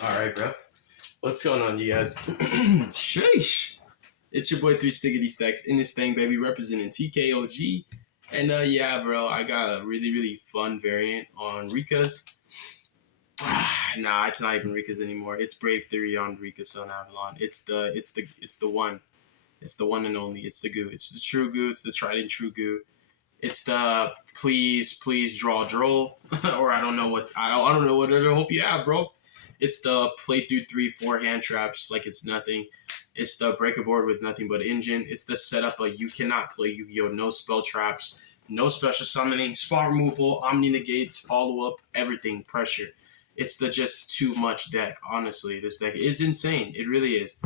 All right, bro. What's going on, you guys? Sheesh. It's your boy 3 Stacks in this thing, baby, representing TKOG. And yeah, bro, I got a really fun variant on Rikka's. Nah, it's not even Rikka's anymore. It's Brave Theory on Rikka SUNAVALON. It's the one. It's the one and only. It's the goo. It's the true goo. It's the tried and true goo. It's the please draw droll, or I don't know what I don't know what other hope you have, bro. It's the play through 3-4 hand traps like it's nothing. It's the break a board with nothing but engine. It's the setup like you cannot play Yu-Gi-Oh! No spell traps, no special summoning, spot removal, omni negates, follow up, everything, pressure. It's the just too much deck. Honestly, this deck is insane. It really is.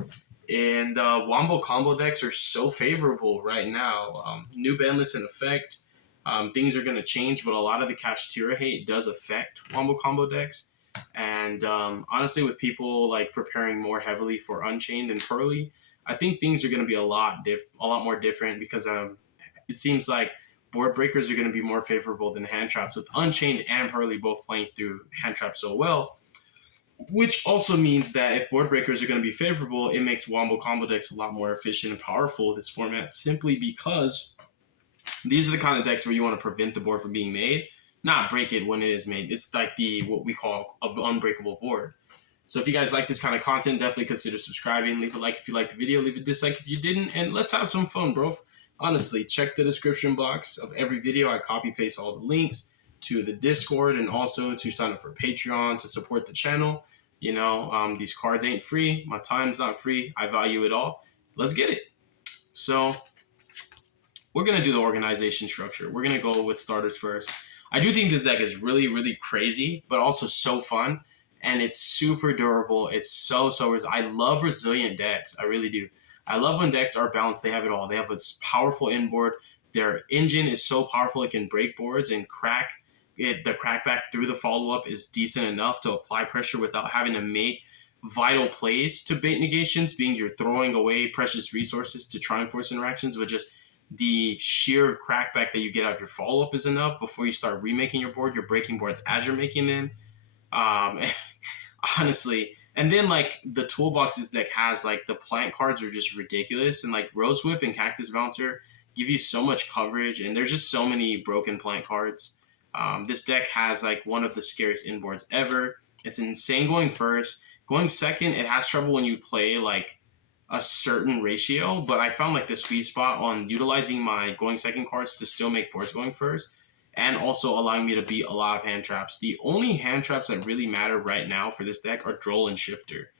And Wombo combo decks are so favorable right now. New ban list in effect. Things are going to change, but a lot of the Kashtira hate does affect Wombo combo decks. And honestly, with people like preparing more heavily for Unchained and Pearly, I think things are going to be a lot more different because it seems like board breakers are going to be more favorable than hand traps, with Unchained and Pearly both playing through hand traps so well. Which also means that if board breakers are going to be favorable, it makes Wombo combo decks a lot more efficient and powerful this format, simply because these are the kind of decks where you want to prevent the board from being made, not break it when it is made. It's like what we call an unbreakable board. So if you guys like this kind of content, definitely consider subscribing. Leave a like if you liked the video. Leave a dislike if you didn't. And let's have some fun, bro. Honestly, check the description box of every video. I copy paste all the links to the Discord and also to sign up for Patreon to support the channel. You know, these cards ain't free. My time's not free. I value it all. Let's get it. So we're going to do the organization structure. We're going to go with starters first. I do think this deck is really crazy, but also so fun. And it's super durable. It's so I love resilient decks. I really do. I love when decks are balanced. They have it all. They have a powerful inboard. Their engine is so powerful it can break boards and crack it. The crackback through the follow-up is decent enough to apply pressure without having to make vital plays to bait negations, being you're throwing away precious resources to try and force interactions, but just the sheer crackback that you get out of your follow-up is enough before you start remaking your board. You're breaking boards as you're making them. Honestly. And then, like, the toolbox this deck has, like, the plant cards are just ridiculous. And, like, Rose Whip and Cactus Bouncer give you so much coverage. And there's just so many broken plant cards. This deck has, like, one of the scariest inboards ever. It's insane going first. Going second, it has trouble when you play, like, a certain ratio, but I found like the sweet spot on utilizing my going second cards to still make boards going first, and also allowing me to beat a lot of hand traps. The only hand traps that really matter right now for this deck are Droll and Shifter.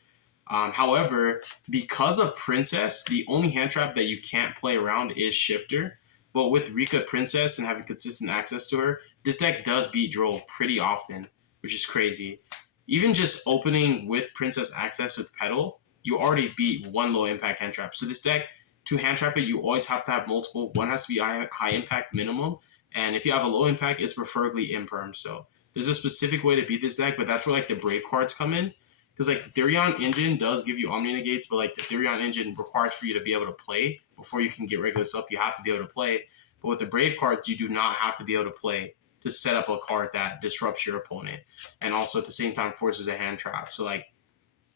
However, because of Princess, the only hand trap that you can't play around is Shifter. But with Rikka Princess and having consistent access to her, this deck does beat Droll pretty often, which is crazy. Even just opening with Princess access with Petal, you already beat one low impact hand trap. So this deck, to hand trap it, you always have to have multiple. One has to be high impact minimum. And if you have a low impact, it's preferably imperm. So there's a specific way to beat this deck, but that's where like the Brave cards come in. Because like the Therion engine does give you Omni Negates, but like the Therion engine requires for you to be able to play. Before you can get rid of this up, you have to be able to play. But with the Brave cards, you do not have to be able to play to set up a card that disrupts your opponent. And also at the same time forces a hand trap. So like,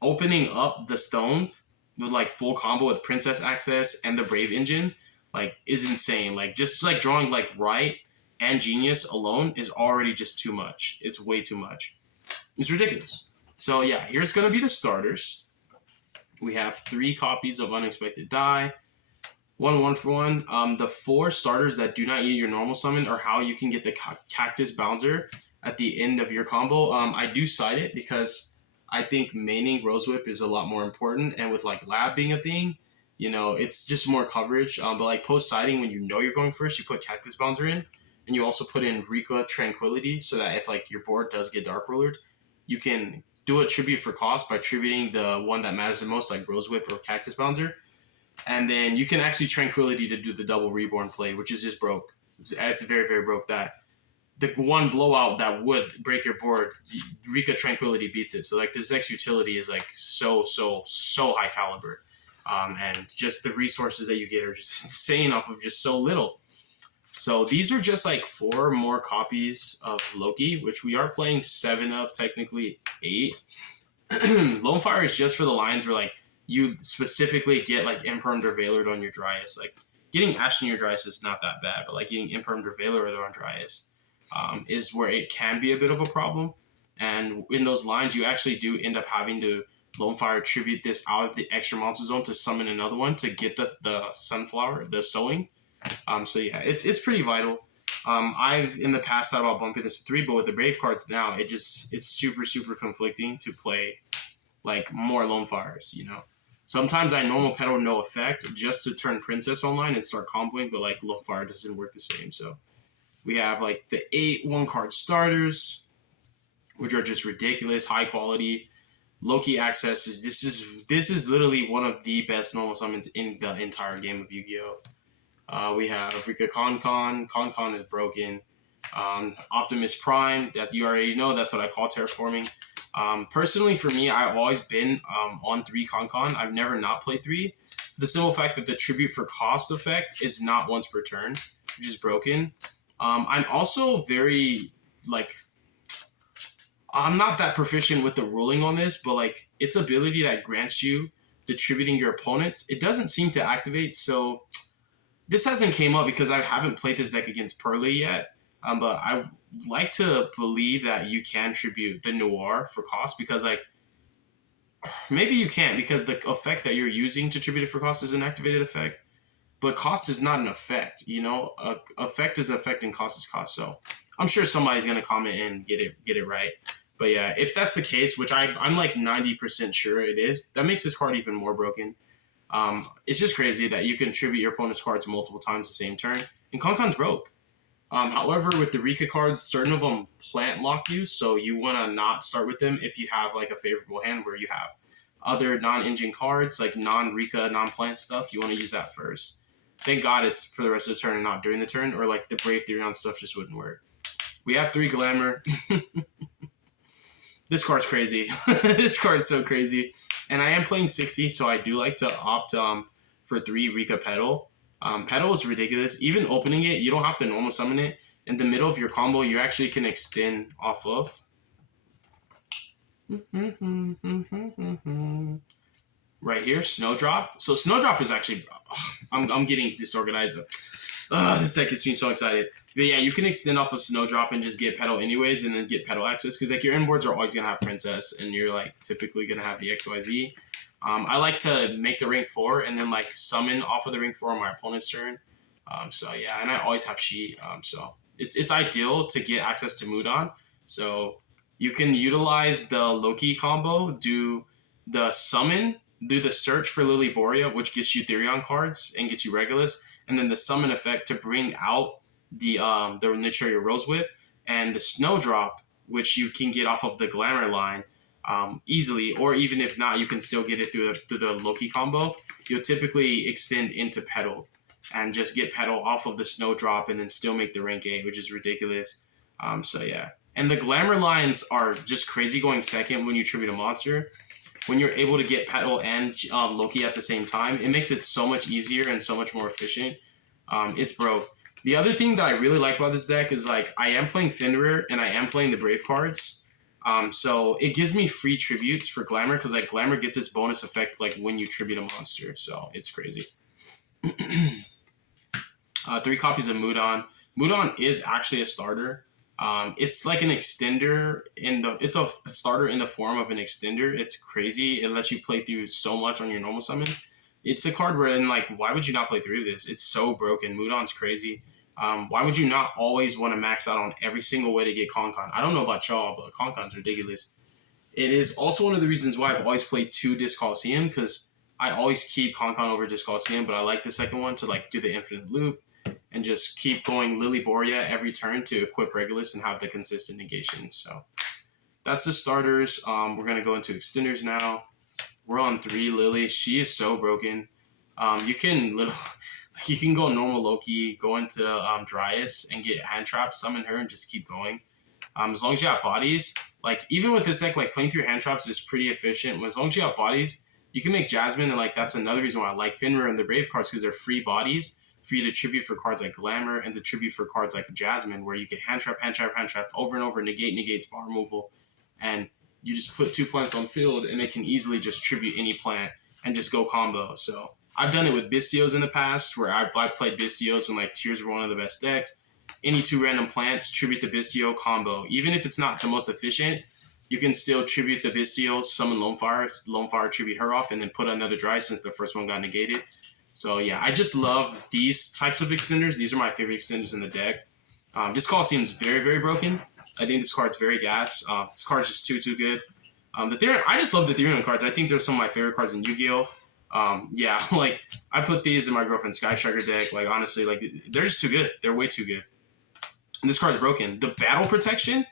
opening up the stones with like full combo with Princess access and the Brave engine like is insane. Like just like drawing like Right and Genius alone is already just too much. It's way too much. It's ridiculous. So yeah, here's gonna be the starters. We have 3 copies of Unexpected Die, 1 for 1. The 4 starters that do not eat your normal summon are how you can get the Cactus Bouncer at the end of your combo. I do cite it because I think maining Rose Whip is a lot more important, and with like Lab being a thing, you know, it's just more coverage. But like post siding, when you know you're going first, you put Cactus Bouncer in, and you also put in Rikka Tranquility, so that if like your board does get Dark Rulered, you can do a tribute for cost by tributing the one that matters the most, like Rose Whip or Cactus Bouncer, and then you can actually Tranquility to do the double Reborn play, which is just broke. It's very broke. That the one blowout that would break your board, Rikka Tranquility beats it. So like this deck's utility is like so high caliber. And just the resources that you get are just insane off of just so little. So these are just like 4 more copies of Loki, which we are playing 7 of, technically 8. Lone Fire is just for the lines where like you specifically get like Impermed or Veilored on your Dryas. Like getting Ash in your Dryas is not that bad, but like getting Impermed or Veilored on Dryas is where it can be a bit of a problem. And in those lines, you actually do end up having to Lone Fire tribute this out of the extra monster zone to summon another one to get the Sunflower, the sowing. So yeah, it's pretty vital. I've in the past thought about bumping this to 3, but with the Brave cards now, it's super conflicting to play like more Lone Fires, you know. Sometimes I normal pedal no effect just to turn Princess online and start comboing, but like Lone Fire doesn't work the same. So we have like the 8 1-card starters, which are just ridiculous, high quality. Loki accesses. This is literally one of the best normal summons in the entire game of Yu-Gi-Oh! We have RIKKA Con. Con is broken. Optimus Prime, that you already know, that's what I call terraforming. Personally, for me, I've always been on 3 Con. I've never not played 3. The simple fact that the tribute for cost effect is not once per turn, which is broken. I'm also very, like, I'm not that proficient with the ruling on this, but like its ability that grants you distributing your opponents, it doesn't seem to activate. So this hasn't came up because I haven't played this deck against Pearly yet. But I like to believe that you can tribute the Noir for cost, because like maybe you can't, because the effect that you're using to tribute it for cost is an activated effect, but cost is not an effect. You know, effect is an effect and cost is cost. So I'm sure somebody's gonna comment and get it right. But yeah, if that's the case, which I'm like 90% sure it is, that makes this card even more broken. It's just crazy that you can tribute your opponent's cards multiple times the same turn, and Con's broke. However, with the RIKKA cards, certain of them plant lock you, so you want to not start with them if you have like a favorable hand where you have other non-engine cards, like non-RIKKA, non-plant stuff. You want to use that first. Thank God it's for the rest of the turn and not during the turn, or like the Brave Therion stuff just wouldn't work. We have 3 Glamour. This card's crazy. This card's so crazy. And I am playing 60, so I do like to opt for 3 RIKKA Petal. Petal is ridiculous. Even opening it, you don't have to normal summon it. In the middle of your combo, you actually can extend off of. Right here, Snowdrop. So Snowdrop is actually... I'm getting disorganized. This deck gets me so excited. But yeah, you can extend off of Snowdrop and just get Petal anyways, and then get Petal access, because like your inboards are always going to have Princess, and you're like typically going to have the XYZ. I like to make the rank 4 and then like summon off of the rank 4 on my opponent's turn. So yeah, and I always have Sheet. So it's ideal to get access to Mudon. So you can utilize the Loki combo, do the summon, do the search for Lily Borea, which gets you Therion cards and gets you Regulus, and then the summon effect to bring out the Nicheria Rose Whip, and the Snowdrop, which you can get off of the Glamour line easily, or even if not, you can still get it through the Loki combo. You'll typically extend into Petal and just get Petal off of the Snowdrop and then still make the rank 8, which is ridiculous. So yeah. And the Glamour lines are just crazy going second when you tribute a monster. When you're able to get Petal and Loki at the same time, it makes it so much easier and so much more efficient. It's broke. The other thing that I really like about this deck is like I am playing Fenrir and I am playing the Brave cards. So it gives me free tributes for Glamour, because like Glamour gets its bonus effect like when you tribute a monster. So it's crazy. 3 copies of Mudon. Mudon is actually a starter. It's like an extender it's a starter in the form of an extender. It's crazy. It lets you play through so much on your normal summon. It's a card where, like, why would you not play through this? It's so broken. Mudon's crazy. Why would you not always want to max out on every single way to get Con? I don't know about y'all, but Con's ridiculous. It is also one of the reasons why I've always played 2 Disc Coliseum, because I always keep Con over Disc Coliseum, but I like the second one to like do the infinite loop and just keep going Lily Borea every turn to equip Regulus and have the consistent negation. So that's the starters. We're going to go into extenders now. We're on 3 Lily. She is so broken. You can go normal Loki, go into Dryas and get hand trap, summon her, and just keep going. As long as you have bodies, like even with this deck, like playing through hand traps is pretty efficient. As long as you have bodies, you can make Jasmine, and like that's another reason why I like Fenrir and the Brave cards, because they're free bodies for you to tribute for cards like Glamour and to tribute for cards like Jasmine, where you can hand trap over and over, negate, spell removal, and you just put 2 plants on field, and it can easily just tribute any plant and just go combo. So I've done it with Bystios in the past, where I've played Bystios when like Tears were one of the best decks. Any 2 random plants, tribute the Bystio combo. Even if it's not the most efficient, you can still tribute the Bystio, summon Lone Fire tribute her off, and then put another dry since the first one got negated. So yeah, I just love these types of extenders. These are my favorite extenders in the deck. This call seems very, very broken. I think this card's very gas. This card's just too good. I just love the Therion cards. I think they're some of my favorite cards in Yu-Gi-Oh! Yeah, like I put these in my girlfriend's Sky Striker deck. Like honestly, like they're just too good. They're way too good. And this card's broken. The battle protection,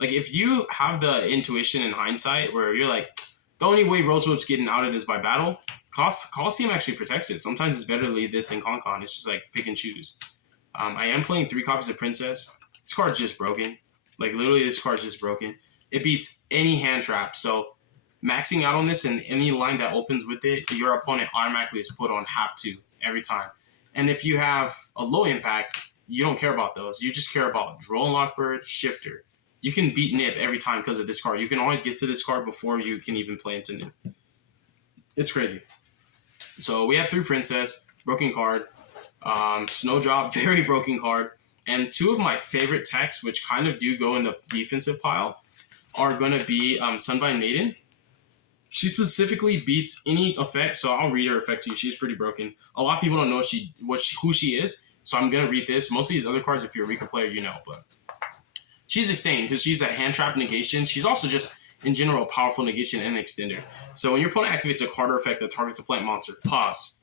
like if you have the intuition and hindsight where you're like, the only way Rosewhip's getting out of this by battle, Coliseum actually protects it. Sometimes it's better to lead this than Con. It's just like pick and choose. I am playing 3 copies of Princess. This card's just broken. Like literally, this card's just broken. It beats any hand trap. So maxing out on this and any line that opens with it, your opponent automatically is put on /2 every time. And if you have a low impact, you don't care about those. You just care about Droll and Lockbird, Shifter. You can beat Nip every time because of this card. You can always get to this card before you can even play into Nip. It's crazy. So we have 3 Princess, broken card. Snowdrop, very broken card. And 2 of my favorite techs, which kind of do go in the defensive pile, are going to be Sunvine Maiden. She specifically beats any effect, so I'll read her effect to you. She's pretty broken. A lot of people don't know who she is, so I'm going to read this. Most of these other cards, if you're a RIKKA player, you know, but she's insane because she's a hand trap negation. She's also just, in general, a powerful negation and an extender. So when your opponent activates a card or effect that targets a plant monster, pause.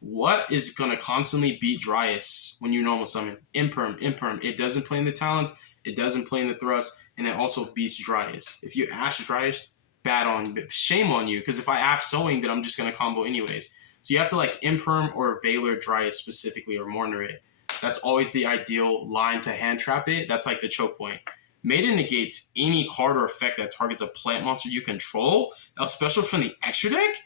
What is going to constantly beat Dryas when you normal summon? Imperm. It doesn't play in the talents, it doesn't play in the thrust, and it also beats Dryas. If you Ash Dryas, bad on you, shame on you, because if I Ash Sowing, then I'm just going to combo anyways. So you have to like Imperm or Veiler Dryas specifically, or Mourner it. That's always the ideal line to hand trap it. That's like the choke point. Maiden negates any card or effect that targets a plant monster you control. Now, special from the extra deck,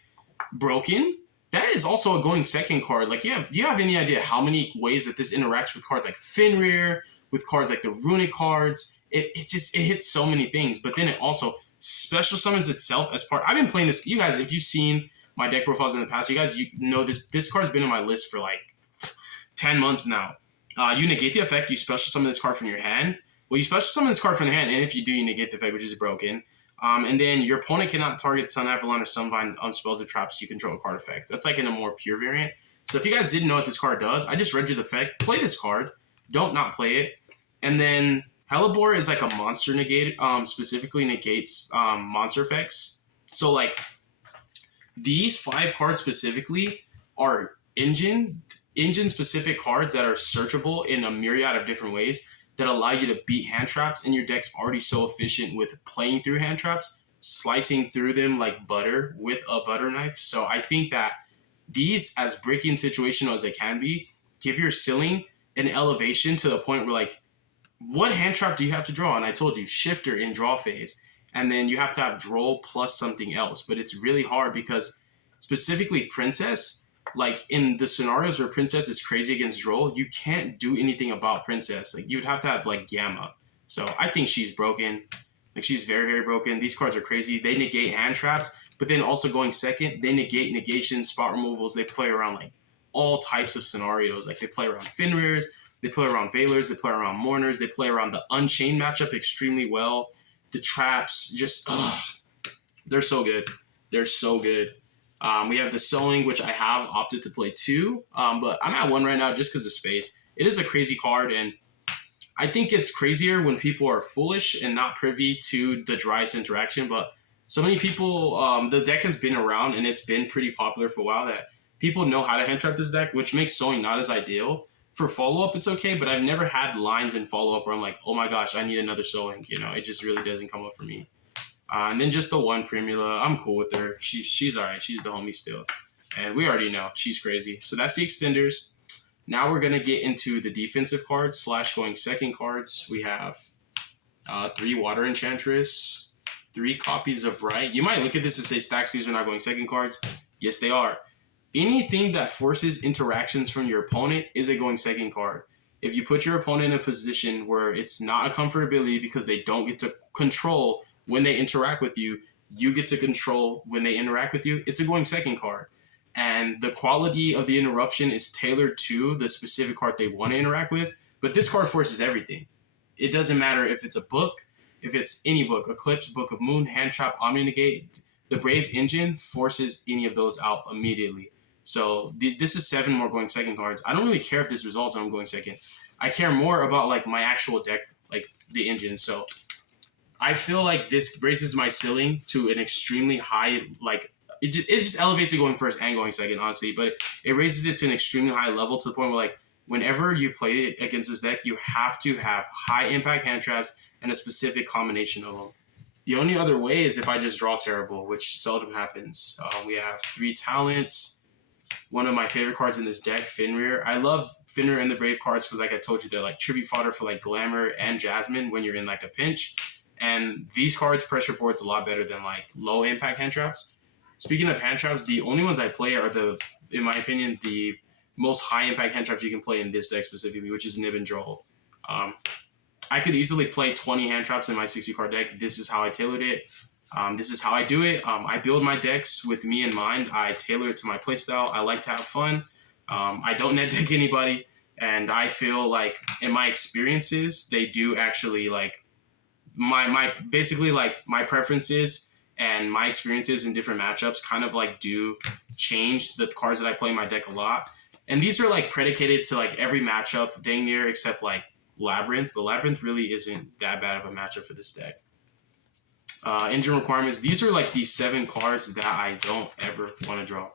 broken. That is also a going second card. Like, do you have any idea how many ways that this interacts with cards like Fenrir, with cards like the Runic cards? It hits so many things. But then it also special summons itself as part. I've been playing this. You guys, if you've seen my deck profiles in the past, you know this card's been in my list for like 10 months now. You negate the effect. You special summon this card from your hand. Well, you special summon this card from the hand, and if you do, you negate the effect, which is broken. And then your opponent cannot target SUNAVALON or Sunvine spells or traps you control a card effect. That's like in a more pure variant. So if you guys didn't know what this card does, I just read you the effect. Play this card. Don't not play it. And then Hellebore is like a monster negate. Specifically negates monster effects. So like these 5 cards specifically are engine specific cards that are searchable in a myriad of different ways that allow you to beat hand traps, and your deck's already so efficient with playing through hand traps, slicing through them like butter with a butter knife. So I think that these, as breaking situational as they can be, give your ceiling an elevation to the point where like, what hand trap do you have to draw? And I told you, Shifter in draw phase. And then you have to have Droll plus something else. But it's really hard because specifically Princess, like in the scenarios where Princess is crazy against Droll, you can't do anything about Princess. Like you'd have to have like Gamma. So I think she's broken. Like she's very, very broken. These cards are crazy. They negate hand traps, but then also going second, they negate negation, spot removals. They play around like all types of scenarios. Like they play around Fenrirs, they play around Veilers, they play around Mourners, they play around the Unchained matchup extremely well. The traps, just, they're so good. They're so good. We have the Sowing, which I have opted to play 2, but I'm at 1 right now just because of space. It is a crazy card, and I think it's crazier when people are foolish and not privy to the Dryas interaction, but so many people, the deck has been around, and it's been pretty popular for a while that people know how to hand trap this deck, which makes Sowing not as ideal. For follow-up, it's okay, but I've never had lines in follow-up where I'm like, oh my gosh, I need another Sowing. You know, it just really doesn't come up for me. And then just the one Primula, I'm cool with her. She's all right. She's the homie still. And we already know she's crazy. So that's the extenders. Now we're going to get into the defensive cards / going second cards. We have 3 Water Enchantress, 3 copies of Right. You might look at this and say, Stacks, these are not going second cards. Yes, they are. Anything that forces interactions from your opponent is a going second card. If you put your opponent in a position where it's not a comfortability because they don't get to control when they interact with you, you get to control when they interact with you. It's a going second card. And the quality of the interruption is tailored to the specific card they want to interact with. But this card forces everything. It doesn't matter if it's a book, if it's any book, Eclipse, Book of Moon, Hand Trap, Omni Negate. The Brave Engine forces any of those out immediately. So this is 7 more going second cards. I don't really care if this results in going second. I care more about like my actual deck, like the engine. So I feel like this raises my ceiling to an extremely high, like it just elevates it going first and going second, honestly. But it raises it to an extremely high level to the point where like whenever you play it against this deck, you have to have high impact hand traps and a specific combination of them. The only other way is if I just draw terrible, which seldom happens. We have 3 talents. One of my favorite cards in this deck, Fenrir. I love Fenrir and the Brave cards because, like I told you, they're like tribute fodder for like Glamour and Jasmine when you're in like a pinch. And these cards pressure boards a lot better than like low impact hand traps. Speaking of hand traps, the only ones I play are in my opinion, the most high impact hand traps you can play in this deck specifically, which is Nib and Droll. I could easily play 20 hand traps in my 60 card deck. This is how I tailored it. This is how I do it. I build my decks with me in mind. I tailor it to my playstyle. I like to have fun. I don't net deck anybody. And I feel like in my experiences, they do actually like basically like my preferences and my experiences in different matchups kind of like do change the cards that I play in my deck a lot. And these are like predicated to like every matchup dang near except like Labyrinth, but Labyrinth really isn't that bad of a matchup for this deck. Engine requirements. These are like these 7 cards that I don't ever want to draw.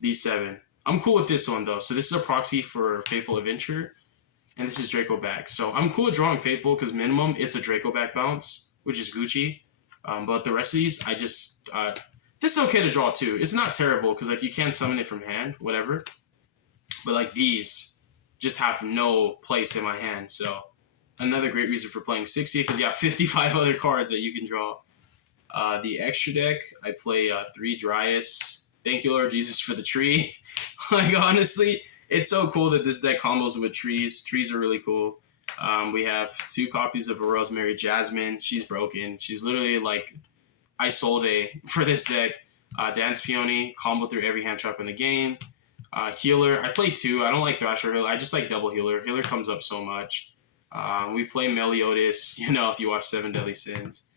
These 7. I'm cool with this one though. So this is a proxy for Faithful Adventure, and this is Draco Back. So I'm cool with drawing Faithful because minimum it's a Draco Back bounce, which is Gucci. But the rest of these, I just this is okay to draw too. It's not terrible because like you can summon it from hand, whatever. But like these just have no place in my hand. So another great reason for playing 60 because you have 55 other cards that you can draw. The extra deck, I play 3 Dryas. Thank you, Lord Jesus, for the tree. Like, honestly, it's so cool that this deck combos with trees. Trees are really cool. We have 2 copies of a Rosemary Jasmine. She's broken. She's literally like Isolde for this deck. Dance Peony, combo through every hand trap in the game. Healer, I play 2. I don't like Thrasher Healer. I just like double Healer. Healer comes up so much. We play Meliodas, you know, if you watch 7 Deadly Sins.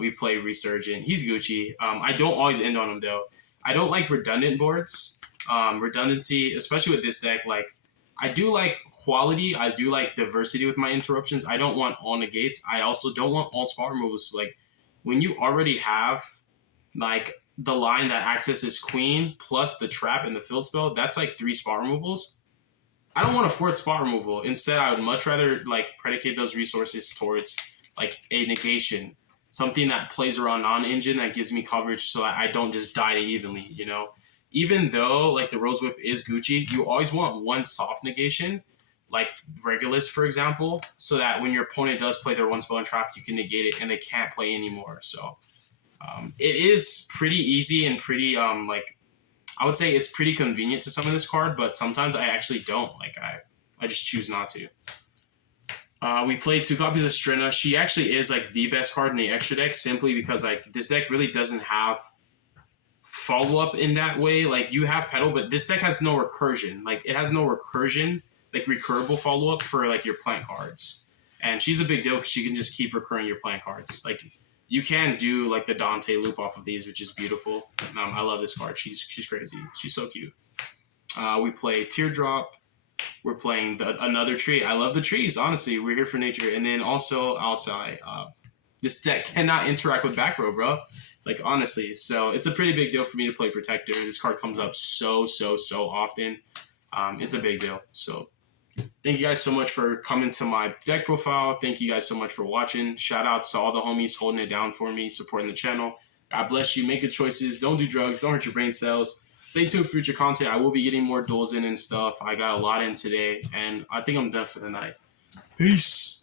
We play Resurgent. He's Gucci. I don't always end on him, though. I don't like redundant boards. Redundancy, especially with this deck, like, I do like quality. I do like diversity with my interruptions. I don't want all negates. I also don't want all spot removals. Like, when you already have, like, the line that accesses Queen plus the trap and the field spell, that's like 3 spot removals. I don't want a 4th spot removal. Instead, I would much rather like predicate those resources towards like a negation, something that plays around non-engine that gives me coverage so that I don't just die to evenly, you know? Even though like the Rose Whip is Gucci, you always want 1 soft negation, like Regulus, for example, so that when your opponent does play their 1 spell and trap, you can negate it and they can't play anymore. So it is pretty easy and pretty, like, I would say it's pretty convenient to summon this card, but sometimes I actually don't. Like, I just choose not to. We played 2 copies of Strenna. She actually is, like, the best card in the extra deck simply because, like, this deck really doesn't have follow-up in that way. Like, you have Petal, but this deck has no recursion. Like, it has no recursion, like, recurable follow-up for, like, your plant cards. And she's a big deal because she can just keep recurring your plant cards. Like, you can do like the Dante loop off of these, which is beautiful. I love this card. She's crazy. She's so cute. We play Teardrop. We're playing another tree. I love the trees, honestly. We're here for nature. And then also Alsai. This deck cannot interact with back row, bro. Like, honestly. So it's a pretty big deal for me to play Protector. This card comes up so often. It's a big deal. So thank you guys so much for coming to my deck profile. Thank you guys so much for watching. Shout outs to all the homies holding it down for me, supporting the channel. God bless you. Make good choices. Don't do drugs. Don't hurt your brain cells. Stay tuned for future content. I will be getting more duels in and stuff. I got a lot in today, and I think I'm done for the night. Peace.